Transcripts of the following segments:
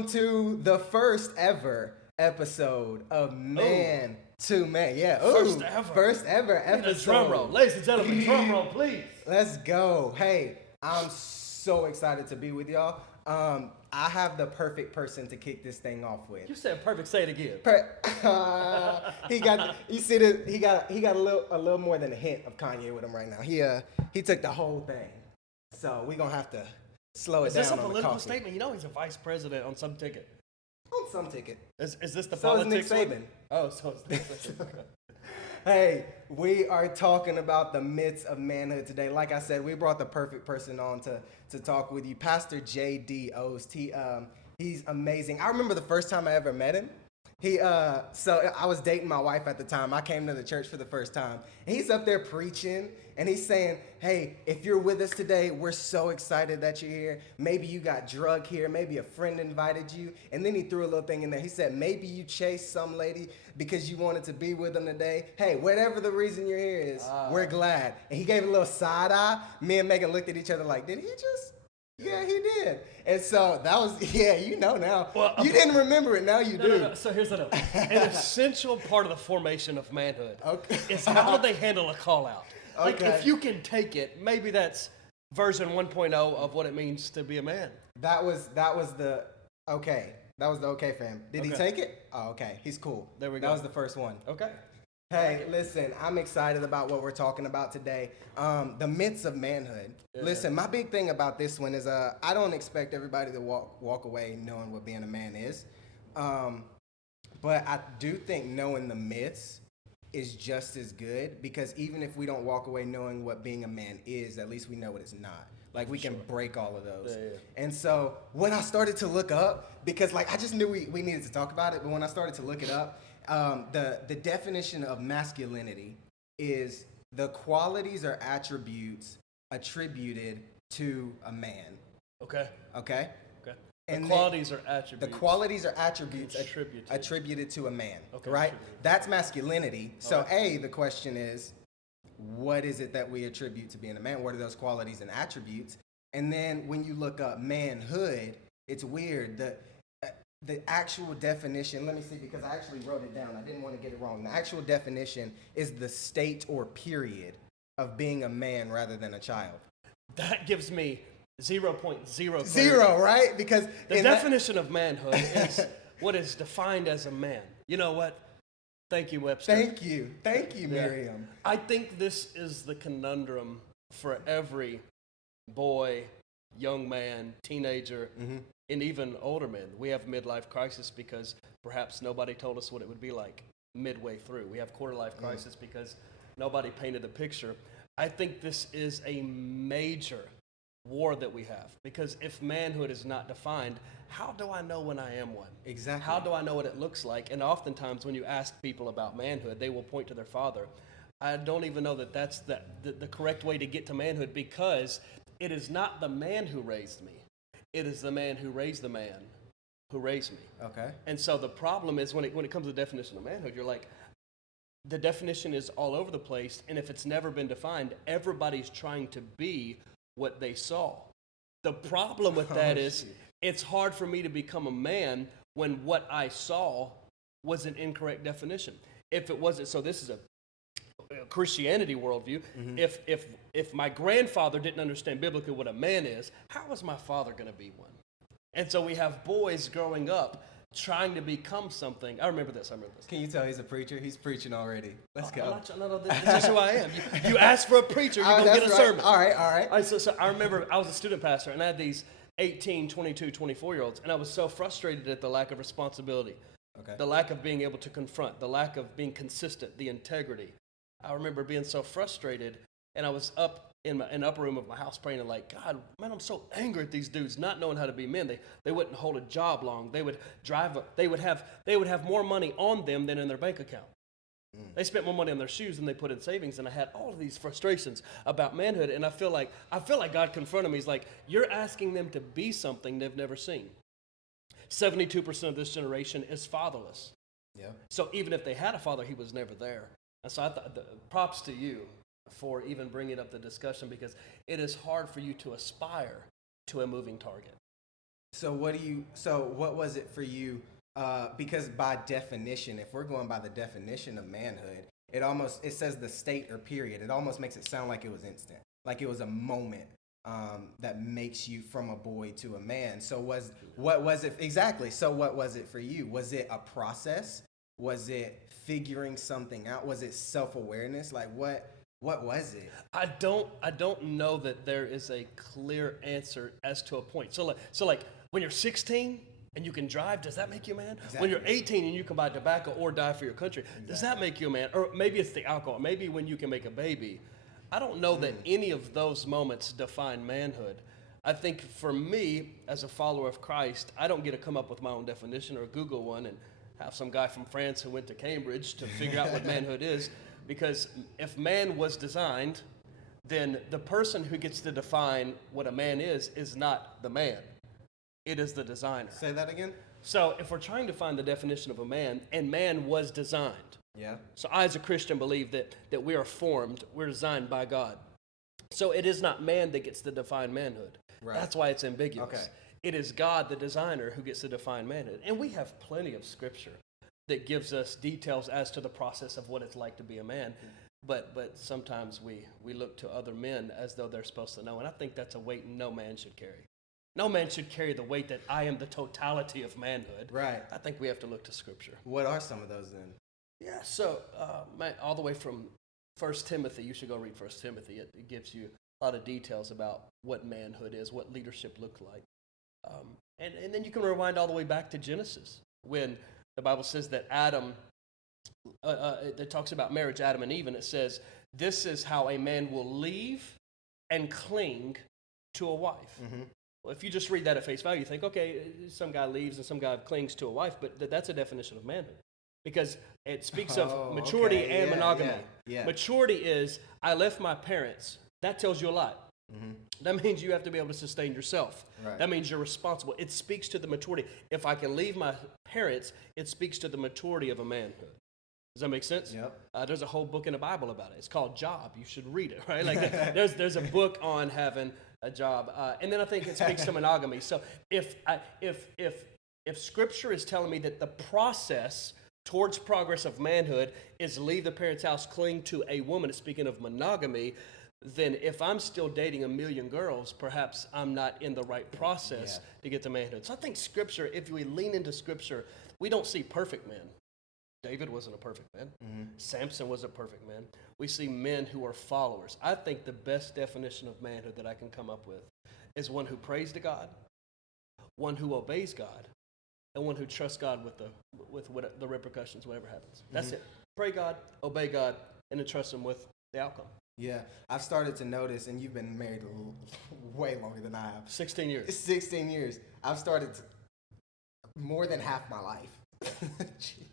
welcome to the first ever episode of Man to Man. Yeah, first ever episode. Drum roll, ladies and gentlemen, drum roll, please. Let's go. Hey, I'm so excited to be with y'all. I have the perfect person to kick this thing off with. You said perfect. Say it again. He got. You see this? He got a little more than a hint of Kanye with him right now. He took the whole thing. So we're gonna have to slow it down. Is this a on political the statement? You know he's a vice president on some ticket. On some ticket. Is this the so politics? Is Nick Saban. Oh, so it's Nick Saban. Hey, we are talking about the myths of manhood today. Like I said, we brought the perfect person on to talk with you, Pastor J.D. Oast. He's amazing. I remember the first time I ever met him. So I was dating my wife at the time. I came to the church for the first time. And he's up there preaching, and he's saying, hey, if you're with us today, we're so excited that you're here. Maybe you got drug here. Maybe a friend invited you. And then he threw a little thing in there. He said, maybe you chased some lady because you wanted to be with them today. Hey, whatever the reason you're here is, we're glad. And he gave a little side eye. Me and Megan looked at each other like, did he just... Yeah, he did. And so that was, you know now. Well, you didn't remember it, now you do. No. So here's the deal. An essential part of the formation of manhood is how do they handle a call out? Like, if you can take it, maybe that's version 1.0 of what it means to be a man. That was the okay. That was the okay fam. Did he take it? Oh, okay. He's cool. There we go. That was the first one. Okay. Hey, listen, I'm excited about what we're talking about today. The myths of manhood. Yeah. Listen, my big thing about this one is I don't expect everybody to walk away knowing what being a man is. But I do think knowing the myths is just as good, because even if we don't walk away knowing what being a man is, at least we know what it's not. Like, we can break all of those. Yeah. And so when I started to look up, because like I just knew we needed to talk about it, but when I started to look it up, the definition of masculinity is the qualities or attributes attributed to a man. Okay. And the qualities or attributes. The qualities or attributes attributed to a man. Okay. Right? That's masculinity. So the question is, what is it that we attribute to being a man? What are those qualities and attributes? And then when you look up manhood, it's weird. The actual definition, let me see, because I actually wrote it down. I didn't want to get it wrong. The actual definition is the state or period of being a man rather than a child. That gives me 0.0. Zero, right? Because the definition of manhood is what is defined as a man. You know what? Thank you, Webster. Thank you, Miriam. I think this is the conundrum for every boy, young man, teenager, and even older men. We have midlife crisis because perhaps nobody told us what it would be like midway through. We have quarter life crisis because nobody painted the picture. I think this is a major war that we have, because if manhood is not defined, how do I know when I am one? Exactly. How do I know what it looks like? And oftentimes when you ask people about manhood, they will point to their father. I don't even know that that's the correct way to get to manhood, because it is not the man who raised me. It is the man who raised the man who raised me. Okay. And so the problem is when it comes to the definition of manhood, you're like, the definition is all over the place, and if it's never been defined, everybody's trying to be what they saw. The problem with that is it's hard for me to become a man when what I saw was an incorrect definition. If it wasn't, so this is a Christianity worldview. If my grandfather didn't understand biblically what a man is, how was my father going to be one? And so we have boys growing up trying to become something. I remember this. Can you tell he's a preacher? He's preaching already. Let's go. No, this is who I am. You ask for a preacher, you're going to get a sermon. All right. So I remember I was a student pastor, and I had these 18, 22, 24-year-olds, and I was so frustrated at the lack of responsibility, the lack of being able to confront, the lack of being consistent, the integrity. I remember being so frustrated, and I was up in the upper room of my house praying, and like, God, man, I'm so angry at these dudes not knowing how to be men. They wouldn't hold a job long. They would have more money on them than in their bank account. They spent more money on their shoes than they put in savings, and I had all of these frustrations about manhood, and I feel like God confronted me. He's like, you're asking them to be something they've never seen. 72% of this generation is fatherless. Yeah. So even if they had a father, he was never there. And so I thought, props to you for even bringing up the discussion, because it is hard for you to aspire to a moving target. So what was it for you? Because by definition, if we're going by the definition of manhood, it says the state or period. It almost makes it sound like it was instant, like it was a moment that makes you from a boy to a man. So what was it exactly? So what was it for you? Was it a process? Was it figuring something out? Was it self-awareness? Like what was it? I don't know that there is a clear answer as to a point. So like when you're 16 and you can drive, does that make you a man? Exactly. When you're 18 and you can buy tobacco or die for your country, does that make you a man? Or maybe it's the alcohol. Maybe when you can make a baby. I don't know that any of those moments define manhood. I think for me, as a follower of Christ, I don't get to come up with my own definition or Google one and have some guy from France who went to Cambridge to figure out what manhood is. Because if man was designed, then the person who gets to define what a man is not the man. It is the designer. Say that again? So if we're trying to find the definition of a man, and man was designed. Yeah. So I, as a Christian, believe that we are formed, we're designed by God. So it is not man that gets to define manhood. Right. That's why it's ambiguous. Okay. It is God, the designer, who gets to define manhood. And we have plenty of scripture that gives us details as to the process of what it's like to be a man. But sometimes we look to other men as though they're supposed to know. And I think that's a weight no man should carry. No man should carry the weight that I am the totality of manhood. Right. I think we have to look to scripture. What are some of those then? Yeah, so all the way from 1 Timothy, you should go read 1 Timothy. It gives you a lot of details about what manhood is, what leadership looked like. And then you can rewind all the way back to Genesis, when the Bible says that Adam, it talks about marriage, Adam and Eve, and it says, this is how a man will leave and cling to a wife. Mm-hmm. Well, if you just read that at face value, you think, okay, some guy leaves and some guy clings to a wife, but that's a definition of manhood. Because it speaks of maturity and monogamy. Yeah. Maturity is, I left my parents. That tells you a lot. Mm-hmm. That means you have to be able to sustain yourself. Right. That means you're responsible. It speaks to the maturity. If I can leave my parents, it speaks to the maturity of a manhood. Does that make sense? Yep. There's a whole book in the Bible about it. It's called Job. You should read it, right? Like there's a book on having a job. And then I think it speaks to monogamy. So if Scripture is telling me that the process towards progress of manhood is leave the parents' house, cling to a woman, speaking of monogamy, then if I'm still dating a million girls, perhaps I'm not in the right process to get to manhood. So I think Scripture, if we lean into Scripture, we don't see perfect men. David wasn't a perfect man. Mm-hmm. Samson was a perfect man. We see men who are followers. I think the best definition of manhood that I can come up with is one who prays to God, one who obeys God, and one who trusts God with the repercussions, whatever happens. That's it. Pray God, obey God, and then trust Him with the outcome. Yeah, I've started to notice, and you've been married way longer than I have. 16 years. 16 years. I've started more than half my life.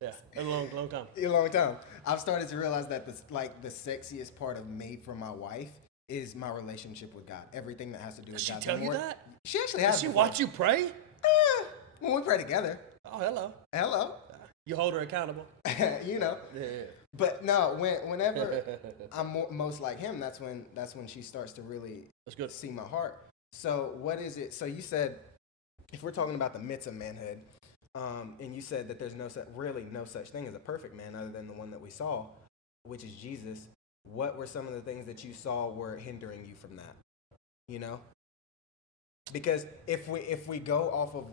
Yeah, a long time. A long time. I've started to realize that the sexiest part of me for my wife is my relationship with God. Everything that has to do with God. Does she tell you that? She actually has. Does she watch you pray? When we pray together. Oh, hello. Hello. You hold her accountable. You know. Yeah. But no, whenever I'm most like him, that's when she starts to really see my heart. So what is it? So you said, if we're talking about the myths of manhood, and you said that there's no such thing as a perfect man other than the one that we saw, which is Jesus. What were some of the things that you saw were hindering you from that? You know? Because if we go off of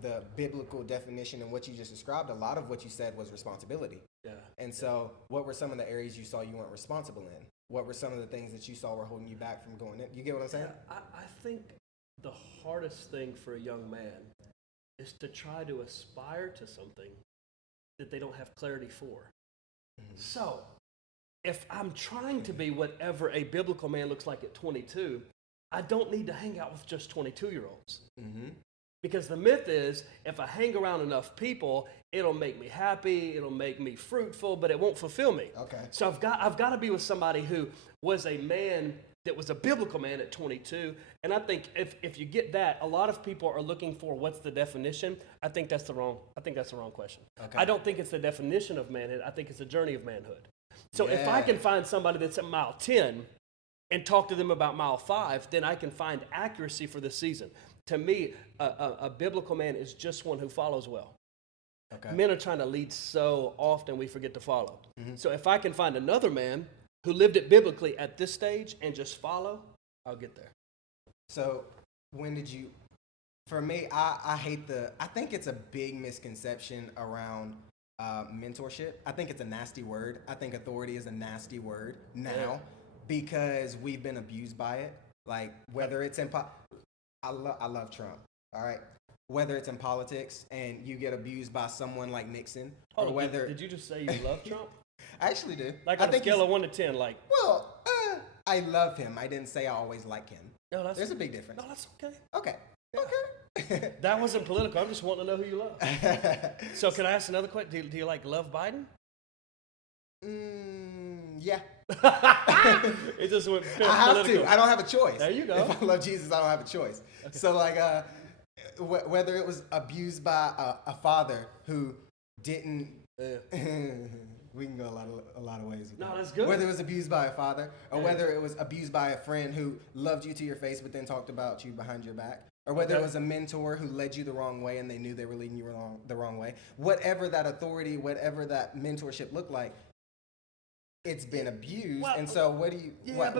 the biblical definition and what you just described, a lot of what you said was responsibility. Yeah. And so what were some of the areas you saw you weren't responsible in? What were some of the things that you saw were holding you back from going in? You get what I'm saying? Yeah, I think the hardest thing for a young man is to try to aspire to something that they don't have clarity for. Mm-hmm. So if I'm trying to be whatever a biblical man looks like at 22, I don't need to hang out with just 22-year-olds. Mm-hmm. Because the myth is, if I hang around enough people, it'll make me happy, it'll make me fruitful, but it won't fulfill me. Okay. So I've got to be with somebody who was a man that was a biblical man at 22. And I think if you get that, a lot of people are looking for what's the definition. I think that's the wrong question. Okay. I don't think it's the definition of manhood. I think it's the journey of manhood. So if I can find somebody that's at mile 10 and talk to them about mile 5, then I can find accuracy for the season. To me, a biblical man is just one who follows well. Okay. Men are trying to lead so often we forget to follow. So if I can find another man who lived it biblically at this stage and just follow, I'll get there. So when did you, for me, I think it's a big misconception around mentorship. I think it's a nasty word. I think authority is a nasty word now because we've been abused by it. Like whether it's in, I love Trump, all right? Whether it's in politics and you get abused by someone like Nixon, or whether... Did you just say you love Trump? I actually do. Like on a scale of 1 to 10, like... Well, I love him. I didn't say I always like him. No, There's a big difference. No, that's okay. Okay. Yeah. Okay. That wasn't political. I'm just wanting to know who you love. So can I ask another question? Do you like love Biden? Yeah. It just went I have political. to. I don't have a choice. There you go. If I love Jesus, I don't have a choice. Okay. So like, whether it was abused by a father who didn't, we can go a lot of ways with that. No, that's good. Whether it was abused by a father, or whether it was abused by a friend who loved you to your face but then talked about you behind your back, or whether it was a mentor who led you the wrong way and they knew they were leading you the wrong way. Whatever that authority, whatever that mentorship looked like, it's been abused. Well, and so what do you... Yeah,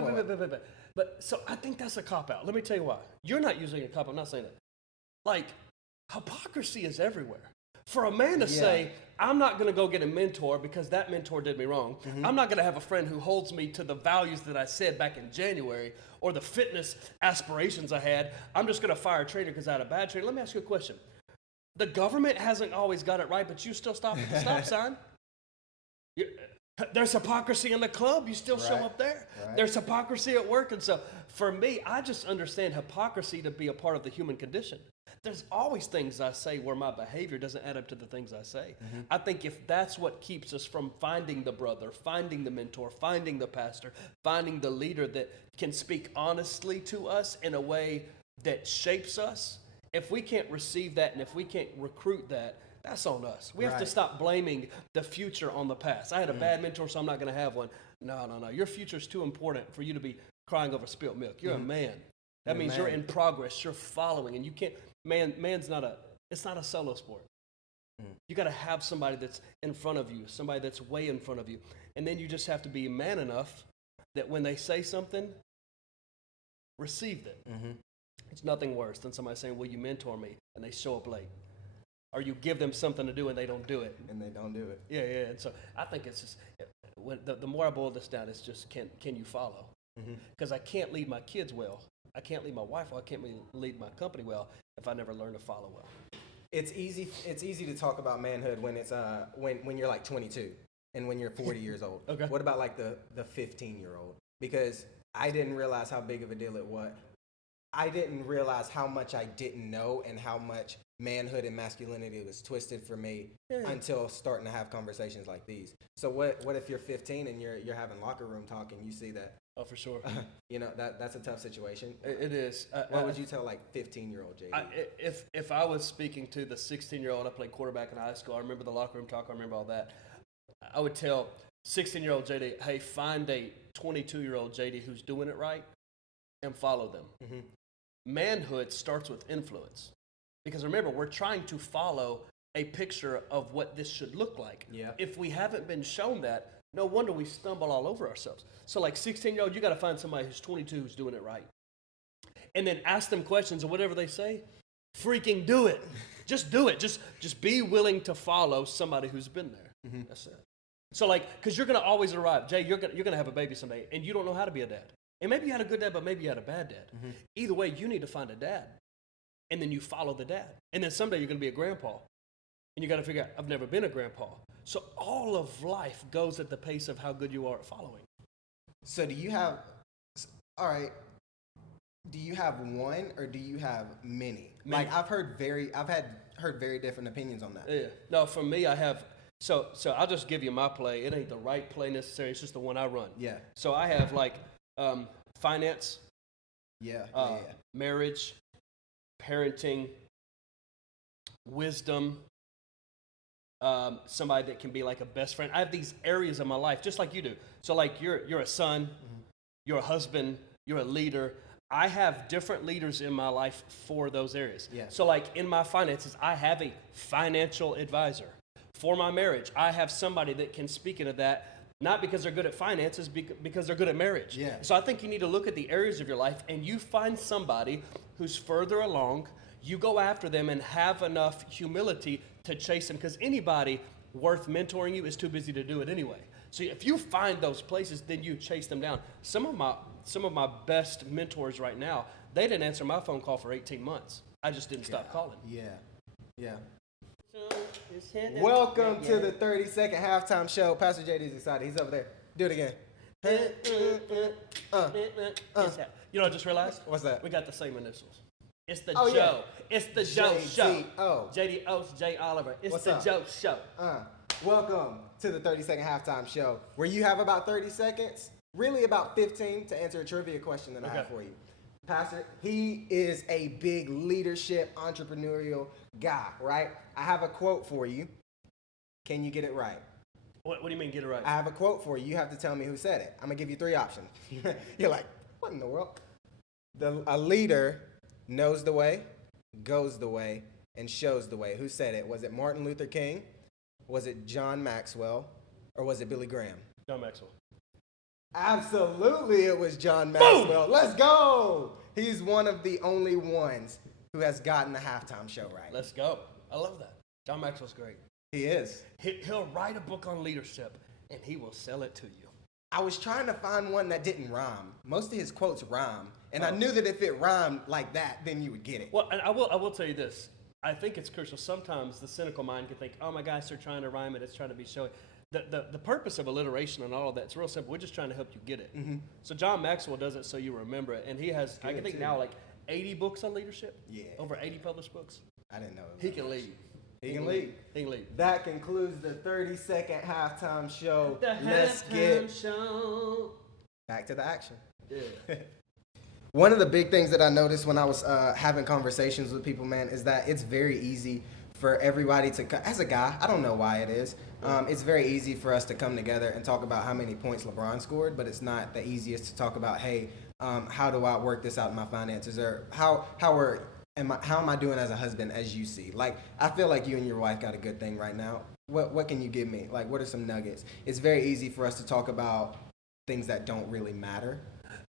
but so I think that's a cop-out. Let me tell you why. You're not using a cop-out. I'm not saying that. Like, hypocrisy is everywhere. For a man to say, I'm not going to go get a mentor because that mentor did me wrong. I'm not going to have a friend who holds me to the values that I said back in January or the fitness aspirations I had. I'm just going to fire a trainer because I had a bad trainer. Let me ask you a question. The government hasn't always got it right, but you still stop at the stop sign. There's hypocrisy in the club. You still show up there. Right. There's hypocrisy at work. And so for me, I just understand hypocrisy to be a part of the human condition. There's always things I say where my behavior doesn't add up to the things I say. I think if that's what keeps us from finding the brother, finding the mentor, finding the pastor, finding the leader that can speak honestly to us in a way that shapes us, if we can't receive that and if we can't recruit that, that's on us. We have to stop blaming the future on the past. I had a bad mentor, so I'm not going to have one. No. Your future is too important for you to be crying over spilled milk. You're a man. That means you're in progress. You're following, and you can't. Man's not it's not a solo sport. You got to have somebody that's in front of you, somebody that's way in front of you, and then you just have to be man enough that when they say something, receive it. It's nothing worse than somebody saying, "Will you mentor me?" and they show up late. Or you give them something to do and they don't do it. And they don't do it. Yeah. And so I think it's just, the more I boil this down, it's just can you follow? Because I can't lead my kids well. I can't lead my wife well. I can't lead my company well if I never learn to follow well. It's easy to talk about manhood when it's when you're like 22 and when you're 40 years old. Okay. What about like the 15-year-old? Because I didn't realize how big of a deal it was. I didn't realize how much I didn't know and how much manhood and masculinity was twisted for me until starting to have conversations like these. So what if you're 15 and you're having locker room talk and you see that? Oh, for sure. That's a tough situation. It is. What would you tell like 15-year-old JD? If I was speaking to the 16-year-old, I played quarterback in high school. I remember the locker room talk. I remember all that. I would tell 16-year-old JD, hey, find a 22-year-old JD who's doing it right and follow them. Manhood starts with influence. Because remember, we're trying to follow a picture of what this should look like. Yeah. If we haven't been shown that, no wonder we stumble all over ourselves. So like 16-year-old, you got to find somebody who's 22 who's doing it right. And then ask them questions and whatever they say, freaking do it. Just do it. Just be willing to follow somebody who's been there. That's it. So like, because you're going to always arrive. Jay, you're going to have a baby someday, and you don't know how to be a dad. And maybe you had a good dad, but maybe you had a bad dad. Either way, you need to find a dad. And then you follow the dad. And then someday you're going to be a grandpa. And you got to figure out, I've never been a grandpa. So all of life goes at the pace of how good you are at following. So do you have one or do you have many? Many. Like I've heard very different opinions on that. Yeah. No, for me, I have, so I'll just give you my play. It ain't the right play necessarily. It's just the one I run. Yeah. So I have like finance. Yeah. Marriage. Parenting, wisdom, somebody that can be like a best friend. I have these areas of my life, just like you do. So like you're a son, you're a husband, you're a leader. I have different leaders in my life for those areas. Yeah. So like in my finances, I have a financial advisor. For my marriage, I have somebody that can speak into that, not because they're good at finances, because they're good at marriage. Yeah. So I think you need to look at the areas of your life and you find somebody who's further along, you go after them and have enough humility to chase them, because anybody worth mentoring you is too busy to do it anyway. So if you find those places, then you chase them down. Some of my best mentors right now, they didn't answer my phone call for 18 months. I just didn't stop calling. Yeah. Yeah. So, Welcome to the 30-second halftime show. Pastor JD's excited. He's over there. Do it again. You know what I just realized? What's that? We got the same initials. It's the Oh, Joe. yeah. It's the Joe show. JDO. JD Oates, J Oliver. It's What's the up? Joe show. Welcome to the 30-second halftime show, where you have about 30 seconds, really about 15, to answer a trivia question that I have for you. Pastor, he is a big leadership, entrepreneurial guy, right? I have a quote for you. Can you get it right? What do you mean, get it right? I have a quote for you. You have to tell me who said it. I'm going to give you 3 options. You're like, what in the world? A leader knows the way, goes the way, and shows the way. Who said it? Was it Martin Luther King? Was it John Maxwell? Or was it Billy Graham? John Maxwell. Absolutely, it was John Maxwell. Boom! Let's go. He's one of the only ones who has gotten the halftime show right. Let's go. I love that. John Maxwell's great. He is. He'll write a book on leadership, and he will sell it to you. I was trying to find one that didn't rhyme. Most of his quotes rhyme, and I knew that if it rhymed like that, then you would get it. Well, and I will tell you this. I think it's crucial. Sometimes the cynical mind can think, oh my gosh, they're trying to rhyme it. It's trying to be showy. The purpose of alliteration and all of that, it's real simple. We're just trying to help you get it. Mm-hmm. So John Maxwell does it so you remember it. And he has, I can think now, like 80 books on leadership. Yeah. Over 80 published books. I didn't know. He can lead. He can lead. He can lead. That concludes the 30-second halftime show. Let's get back to the action. Yeah. One of the big things that I noticed when I was having conversations with people, man, is that it's very easy for everybody to, as a guy, I don't know why it is, it's very easy for us to come together and talk about how many points LeBron scored, but it's not the easiest to talk about, hey, how do I work this out in my finances, or how am I doing as a husband, as you see? Like, I feel like you and your wife got a good thing right now. What can you give me? Like, what are some nuggets? It's very easy for us to talk about things that don't really matter.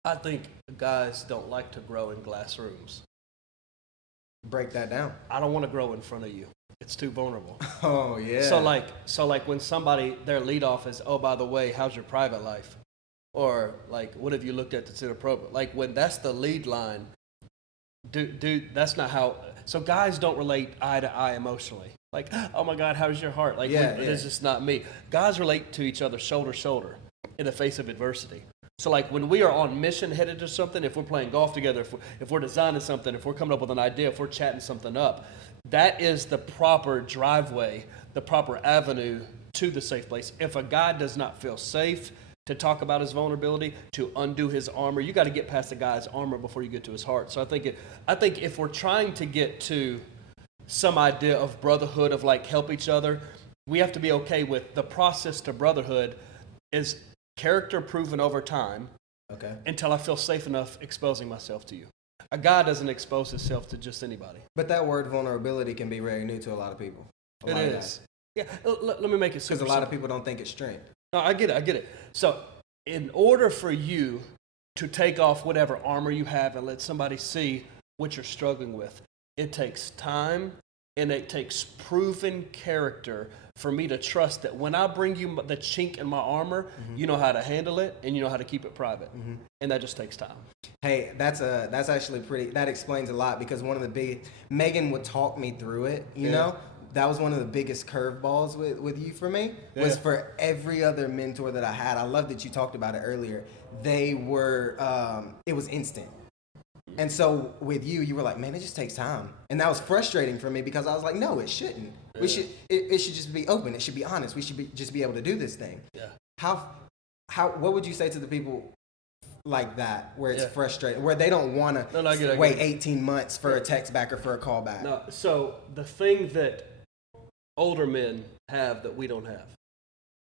I think guys don't like to grow in glass rooms. Break that down. I don't want to grow in front of you. It's too vulnerable. Oh, yeah. So like when somebody, their lead off is, oh, by the way, how's your private life? Or like, what have you looked at that's inappropriate? Like when that's the lead line, dude, that's not how. So guys don't relate eye to eye emotionally. Like, oh my God, how's your heart? Like, it's just not me. Guys relate to each other shoulder to shoulder in the face of adversity. So like when we are on mission headed to something, if we're playing golf together, if we're designing something, if we're coming up with an idea, if we're chatting something up, that is the proper driveway, the proper avenue to the safe place. If a guy does not feel safe to talk about his vulnerability, to undo his armor, you got to get past the guy's armor before you get to his heart. So I think if we're trying to get to some idea of brotherhood, of like help each other, we have to be okay with the process to brotherhood is character proven over time, until I feel safe enough exposing myself to you. A guy doesn't expose himself to just anybody. But that word vulnerability can be very new to a lot of people. It is. Yeah, let me make it super because a lot of people don't think it's strength. No, I get it. So in order for you to take off whatever armor you have and let somebody see what you're struggling with, it takes time and it takes proven character for me to trust that when I bring you the chink in my armor, you know how to handle it and you know how to keep it private. And that just takes time. Hey, that's actually that explains a lot, because one of the big, Megan would talk me through it, you know? That was one of the biggest curveballs with you for me, was for every other mentor that I had. I love that you talked about it earlier. They were, it was instant. And so with you, you were like, man, it just takes time. And that was frustrating for me, because I was like, no, it shouldn't. It should just be open. It should be honest. We should just be able to do this thing. Yeah. What would you say to the people like that, where it's frustrating, where they don't want to wait 18 months for a text back or for a call back? No, so the thing that older men have that we don't have,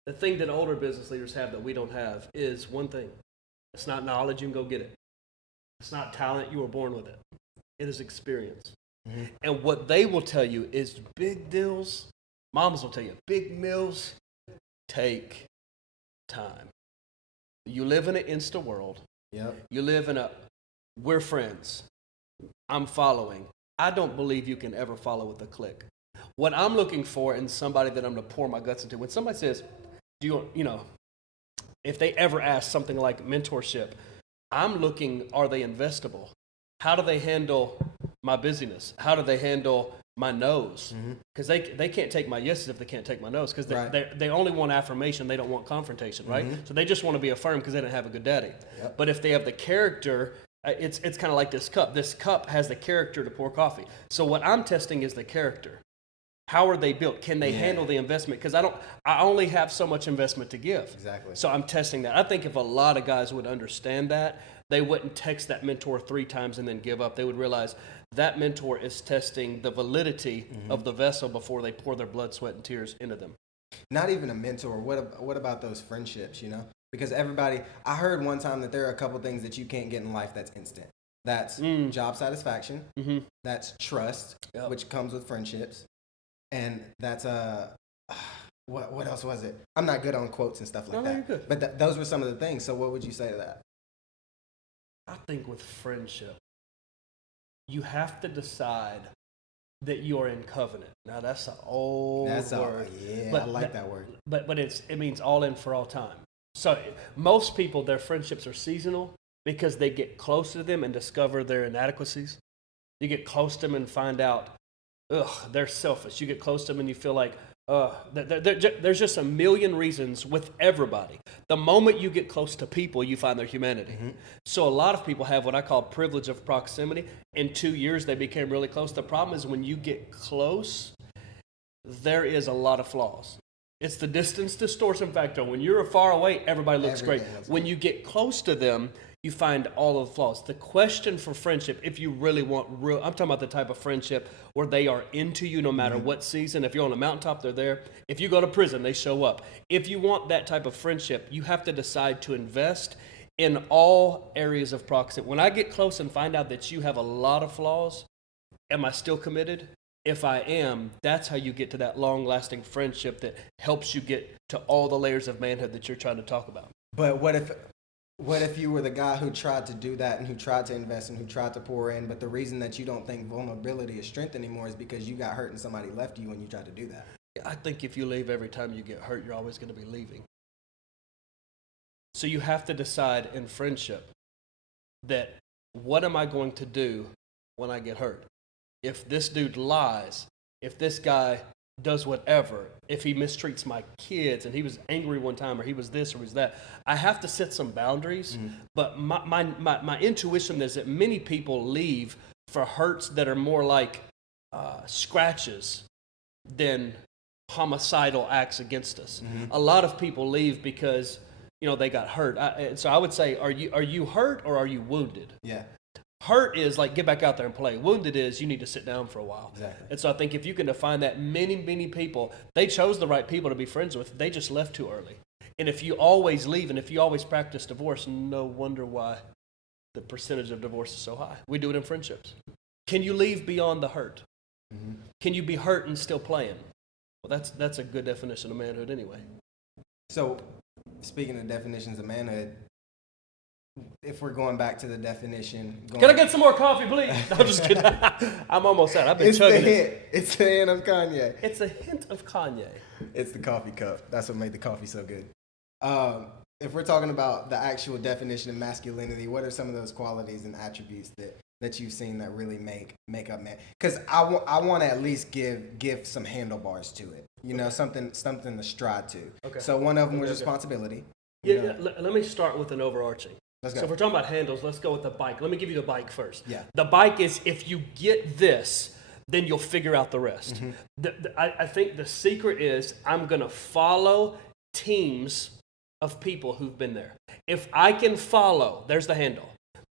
the thing that older business leaders have that we don't have is one thing. It's not knowledge. You can go get it. It's not talent. You were born with it. It is experience. Mm-hmm. And what they will tell you is big deals. Moms will tell you big meals take time. You live in an Insta world. Yep. You live in a, we're friends. I'm following. I don't believe you can ever follow with a click. What I'm looking for in somebody that I'm going to pour my guts into, when somebody says, if they ever ask something like mentorship, I'm looking, are they investable? How do they handle my busyness? How do they handle my no's? Because they can't take my yeses if they can't take my no's, because they only want affirmation. They don't want confrontation, right? So they just want to be affirmed because they didn't have a good daddy. Yep. But if they have the character, it's kind of like this cup. This cup has the character to pour coffee. So what I'm testing is the character. How are they built? Can they handle the investment? Because I only have so much investment to give. Exactly. So I'm testing that. I think if a lot of guys would understand that, they wouldn't text that mentor 3 times and then give up. They would realize that mentor is testing the validity of the vessel before they pour their blood, sweat, and tears into them. Not even a mentor. What about those friendships, Because I heard one time that there are a couple things that you can't get in life that's instant. That's job satisfaction. That's trust, which comes with friendships. And that's what else was it? I'm not good on quotes and stuff like that. You're good. But those were some of the things. So what would you say to that? I think with friendship, you have to decide that you're in covenant. Now that's an old word. I like that word. But it means all in for all time. So most people, their friendships are seasonal because they get close to them and discover their inadequacies. You get close to them and find out, they're selfish. You get close to them and you feel like, there's just a million reasons with everybody. The moment you get close to people, you find their humanity. So a lot of people have what I call privilege of proximity. In 2 years, they became really close. The problem is when you get close, there is a lot of flaws. It's the distance distortion factor. When you're far away, everybody looks great. When you get close to them, you find all of the flaws. The question for friendship, if you really want I'm talking about the type of friendship where they are into you no matter what season. If you're on a mountaintop, they're there. If you go to prison, they show up. If you want that type of friendship, you have to decide to invest in all areas of proximity. When I get close and find out that you have a lot of flaws, am I still committed? If I am, that's how you get to that long-lasting friendship that helps you get to all the layers of manhood that you're trying to talk about. But what if you were the guy who tried to do that and who tried to invest and who tried to pour in, but the reason that you don't think vulnerability is strength anymore is because you got hurt and somebody left you when you tried to do that? I think if you leave every time you get hurt, you're always going to be leaving. So you have to decide in friendship that what am I going to do when I get hurt? If this dude lies, if this guy does whatever, if he mistreats my kids and he was angry one time or he was this or was that, I have to set some boundaries. But my intuition is that many people leave for hurts that are more like scratches than homicidal acts against us. A lot of people leave because they got hurt. So I would say, are you hurt or are you wounded? Yeah. Hurt is like, get back out there and play. Wounded is, you need to sit down for a while. Exactly. And so I think if you can define that, many people, they chose the right people to be friends with. They just left too early. And if you always leave and if you always practice divorce, no wonder why the percentage of divorce is so high. We do it in friendships. Can you leave beyond the hurt? Can you be hurt and still playing? Well, that's a good definition of manhood anyway. So, speaking of definitions of manhood, if we're going back to the definition... Can I get some more coffee, please? No, I'm just kidding. I'm almost out. I've been chugging it. It's the hint of Kanye. It's a hint of Kanye. It's the coffee cup. That's what made the coffee so good. If we're talking about the actual definition of masculinity, what are some of those qualities and attributes that you've seen that really make up man? Because I want to at least give some handlebars to it. Something to strive to. Okay. So one of them was responsibility. Yeah, let me start with an overarching. Let's go. So if we're talking about handles, let's go with the bike. Let me give you the bike first. Yeah. The bike is, if you get this, then you'll figure out the rest. I think the secret is I'm going to follow teams of people who've been there. If I can follow, there's the handle.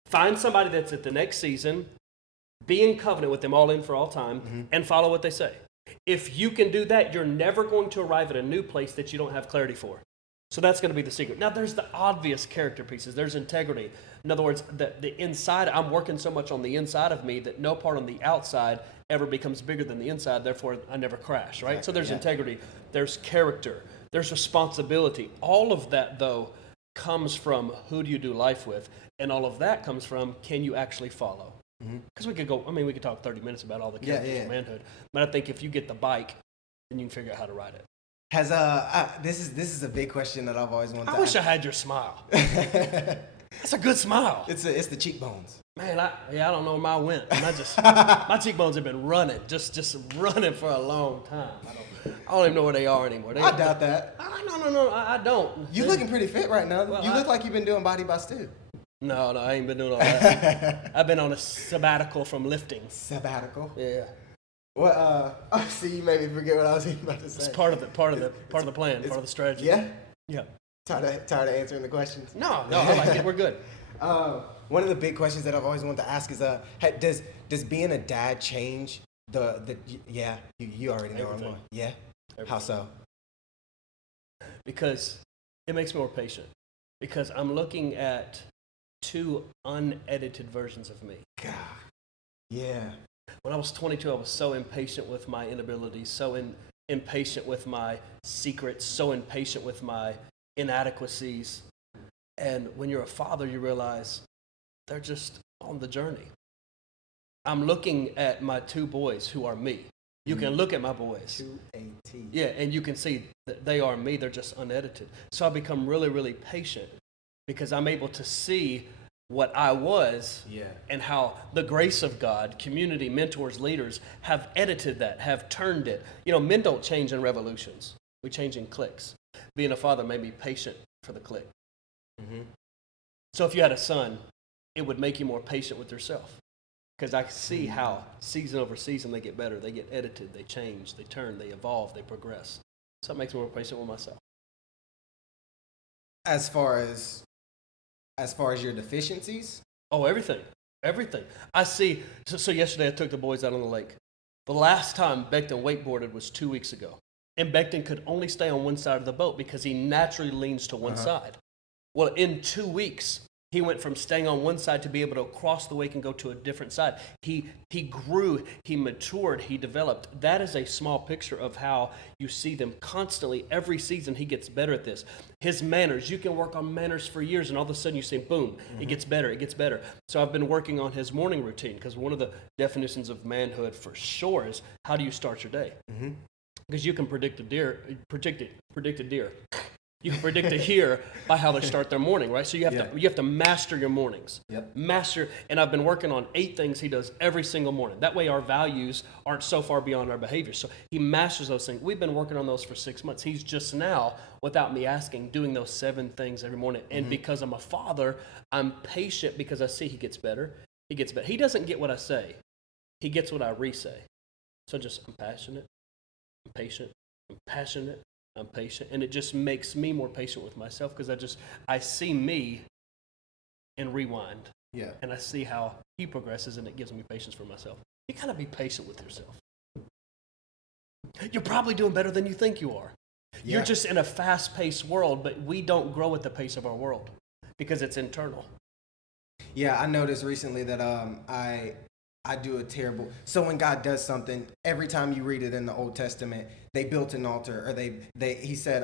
Find somebody that's at the next season, be in covenant with them all in for all time, and follow what they say. If you can do that, you're never going to arrive at a new place that you don't have clarity for. So that's going to be the secret. Now, there's the obvious character pieces. There's integrity. In other words, the inside, I'm working so much on the inside of me that no part on the outside ever becomes bigger than the inside. Therefore, I never crash, right? Exactly, So there's yeah. integrity. There's character. There's responsibility. All of that, though, comes from who do you do life with? And all of that comes from, can you actually follow? Because we could talk 30 minutes about all the characters of manhood. But I think if you get the bike, then you can figure out how to ride it. Has this is a big question that I've always wanted to I wish ask. I had your smile. That's a good smile. It's the cheekbones. Man, I don't know where mine went. My cheekbones have been running, just running for a long time. I don't even know where they are anymore. I doubt that. No, I don't. You looking pretty fit right now. Well, You look like you've been doing body by stew. No, I ain't been doing all that. I've been on a sabbatical from lifting. Sabbatical. Yeah, What? See, you made me forget what I was even about to say. it's part of the plan, part of the strategy. Yeah. Yeah. Tired of answering the questions. No, I like it. We're good. One of the big questions that I've always wanted to ask is, does being a dad change the yeah? You already know where I'm Everything. going. Yeah. How so? Because it makes me more patient. Because I'm looking at two unedited versions of me. God. Yeah. When I was 22, I was so impatient with my inabilities, so impatient with my secrets, so impatient with my inadequacies. And when you're a father, you realize they're just on the journey. I'm looking at my two boys who are me. You can look at my boys. 2AT. Yeah, and you can see that they are me. They're just unedited. So I become really, really patient because I'm able to see what I was and how the grace of God, community, mentors, leaders have edited that, have turned it. You know, men don't change in revolutions. We change in clicks. Being a father made me patient for the click. So if you had a son, it would make you more patient with yourself. Because I see how season over season they get better, they get edited, they change, they turn, they evolve, they progress. So it makes me more patient with myself. As far as your deficiencies? Oh, everything. I see. So yesterday I took the boys out on the lake. The last time Becton wakeboarded was 2 weeks ago. And Becton could only stay on one side of the boat because he naturally leans to one side. Well, in 2 weeks, he went from staying on one side to be able to cross the lake and go to a different side. He grew, he matured, he developed. That is a small picture of how you see them constantly. Every season, he gets better at this. His manners, you can work on manners for years, and all of a sudden you say, boom, it gets better. So I've been working on his morning routine, because one of the definitions of manhood for sure is how do you start your day? Because you can predict a deer. You can predict a deer by how they start their morning, right? So you have to master your mornings. Master, and I've been working on 8 things he does every single morning. That way our values aren't so far beyond our behavior. So he masters those things. We've been working on those for 6 months. He's just now, without me asking, doing those 7 things every morning. And because I'm a father, I'm patient because I see he gets better. He doesn't get what I say. He gets what I re-say. So just, I'm passionate, I'm patient, I'm passionate, I'm patient, and it just makes me more patient with myself because I see me and rewind. And I see how he progresses, and it gives me patience for myself. You gotta be patient with yourself. You're probably doing better than you think you are. You're just in a fast-paced world, but we don't grow at the pace of our world because it's internal. Yeah, I noticed recently that I do a terrible. So when God does something, every time you read it in the Old Testament, they built an altar, or he said,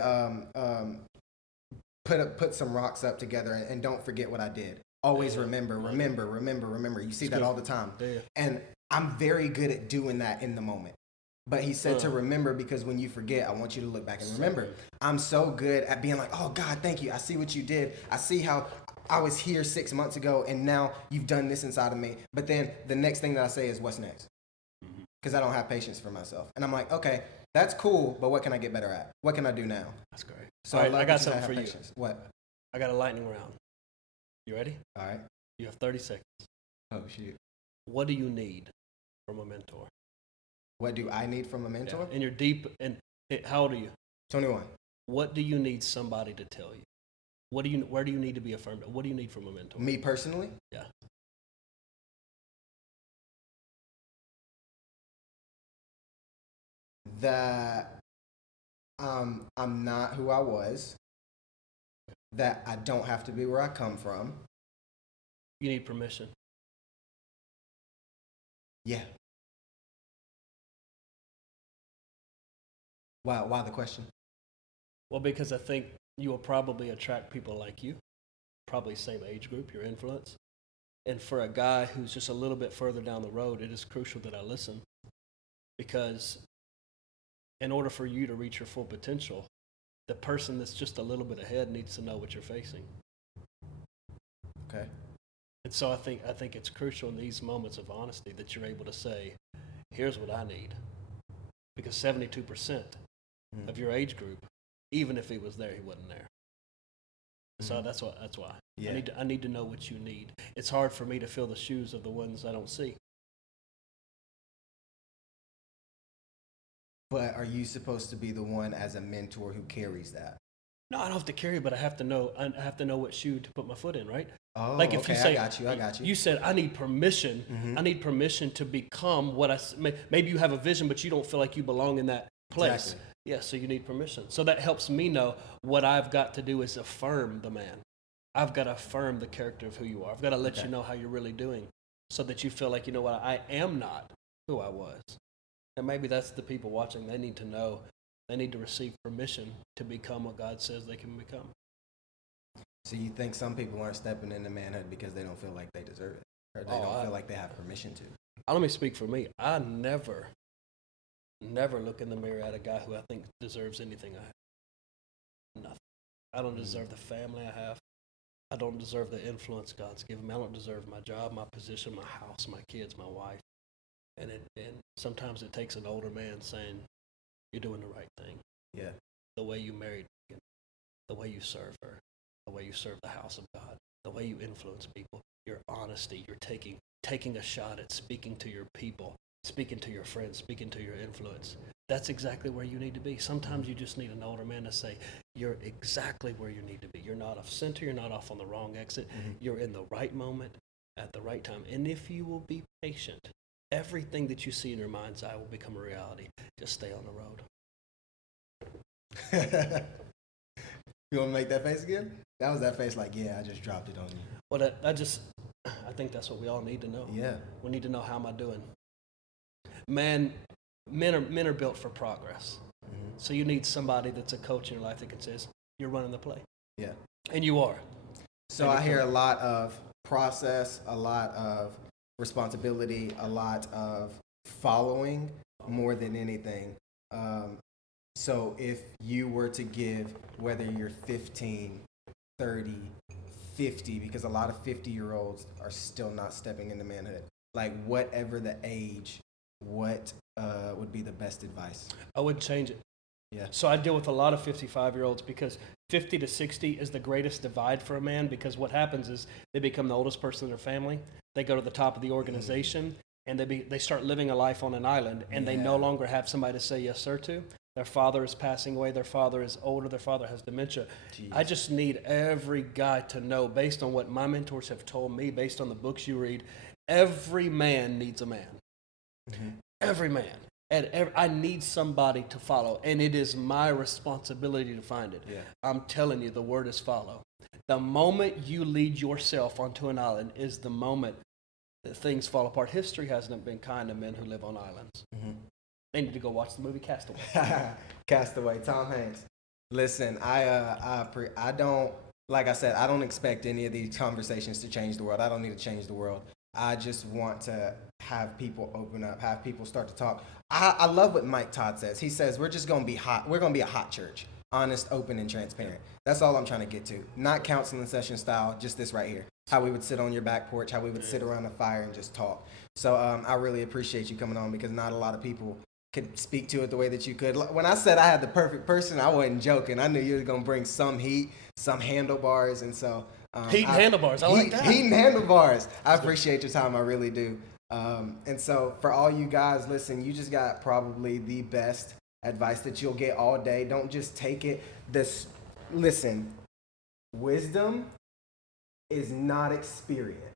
put some rocks up together and don't forget what I did. Always remember. You see that all the time. And I'm very good at doing that in the moment. But he said to remember, because when you forget, I want you to look back and remember. I'm so good at being like, oh God, thank you. I see what you did. I see how I was here 6 months ago, and now you've done this inside of me. But then the next thing that I say is, what's next? Because I don't have patience for myself. And I'm like, okay, that's cool, but what can I get better at? What can I do now? That's great. So All right, I got that something for patience. you. What? I got a lightning round. You ready? All right. You have 30 seconds. Oh, shoot. What do you need from a mentor? What do I need from a mentor? And you're deep, how old are you? 21. What do you need somebody to tell you? Where do you need to be affirmed? What do you need from a mentor? Me personally? Yeah. That I'm not who I was. that I don't have to be where I come from. You need permission. Yeah. Why the question? Well, because I think you will probably attract people like you, probably same age group, your influence. And for a guy who's just a little bit further down the road, it is crucial that I listen, because in order for you to reach your full potential, the person that's just a little bit ahead needs to know what you're facing. Okay. And so I think it's crucial in these moments of honesty that you're able to say, here's what I need. Because 72% of your age group, even if he was there, he wasn't there. So that's why. Yeah. I need to know what you need. It's hard for me to fill the shoes of the ones I don't see. But are you supposed to be the one as a mentor who carries that? No, I don't have to carry, but I have to know. I have to know what shoe to put my foot in, right? Oh, like if okay, you say, I got you. You said I need permission. Mm-hmm. I need permission to become what maybe you have a vision, but you don't feel like you belong in that place. Exactly. Yeah, so you need permission. So that helps me know what I've got to do is affirm the man. I've got to affirm the character of who you are. I've got to let you know how you're really doing, so that you feel like, you know what, I am not who I was. And maybe that's the people watching. They need to know. They need to receive permission to become what God says they can become. So you think some people aren't stepping into manhood because they don't feel like they deserve it, or they don't feel like they have permission to? Let me speak for me. I never look in the mirror at a guy who I think deserves anything I have. Nothing. I don't deserve the family I have. I don't deserve the influence God's given me. I don't deserve my job, my position, my house, my kids, my wife. And sometimes it takes an older man saying, you're doing the right thing. Yeah. The way you married Megan, the way you serve her, the way you serve the house of God, the way you influence people, your honesty, you're taking a shot at speaking to your people, speaking to your friends, speaking to your influence. That's exactly where you need to be. Sometimes you just need an older man to say, you're exactly where you need to be. You're not off center. You're not off on the wrong exit. Mm-hmm. You're in the right moment at the right time. And if you will be patient, everything that you see in your mind's eye will become a reality. Just stay on the road. You want to make that face again? That was that face like, yeah, I just dropped it on you. Well, I think that's what we all need to know. Yeah. We need to know, how am I doing? Men are built for progress. Mm-hmm. So you need somebody that's a coach in your life that can say, you're running the play. Yeah. And you are. So I hear a lot of process, a lot of responsibility, a lot of following more than anything. So if you were to give, whether you're 15, 30, 50, because a lot of 50-year-olds are still not stepping into manhood, like whatever the age, what would be the best advice? I wouldn't change it. Yeah. So I deal with a lot of 55-year-olds because 50 to 60 is the greatest divide for a man, because what happens is they become the oldest person in their family. They go to the top of the organization, and they start living a life on an island, and they no longer have somebody to say yes, sir, to. Their father is passing away. Their father is older. Their father has dementia. Jeez. I just need every guy to know, based on what my mentors have told me, based on the books you read, every man needs a man. Mm-hmm. Every man. And I need somebody to follow, and it is my responsibility to find it. Yeah. I'm telling you, the word is follow. The moment you lead yourself onto an island is the moment that things fall apart. History hasn't been kind to men who live on islands. Mm-hmm. They need to go watch the movie Castaway. Castaway, Tom Hanks. Listen, I don't, like I said, I don't expect any of these conversations to change the world. I don't need to change the world. I just want to have people open up, have people start to talk. I love what Mike Todd says. He says, we're just going to be hot. We're going to be a hot church. Honest, open, and transparent. That's all I'm trying to get to. Not counseling session style, just this right here. How we would sit on your back porch, how we would sit around a fire and just talk. So I really appreciate you coming on, because not a lot of people could speak to it the way that you could. When I said I had the perfect person, I wasn't joking. I knew you were going to bring some heat, some handlebars, and so... heat and handlebars. I like that. Heat and handlebars. I appreciate your time. I really do. And so for all you guys, listen, you just got probably the best advice that you'll get all day. Don't just take it. Listen, wisdom is not experience.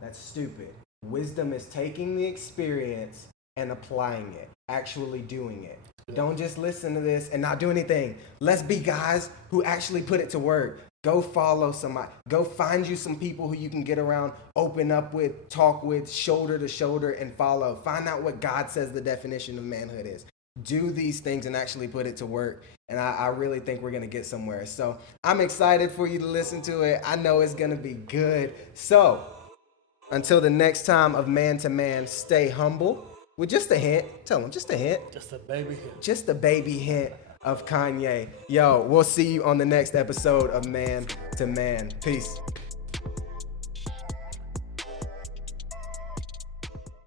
That's stupid. Wisdom is taking the experience and applying it, actually doing it. Don't just listen to this and not do anything. Let's be guys who actually put it to work. Go follow somebody. Go find you some people who you can get around, open up with, talk with, shoulder to shoulder, and follow. Find out what God says the definition of manhood is. Do these things and actually put it to work. And I really think we're going to get somewhere. So I'm excited for you to listen to it. I know it's going to be good. So until the next time of Man to Man, stay humble. With just a hint, tell them, just a hint. Just a baby hint. Just a baby hint of Kanye. Yo, we'll see you on the next episode of Man to Man. Peace.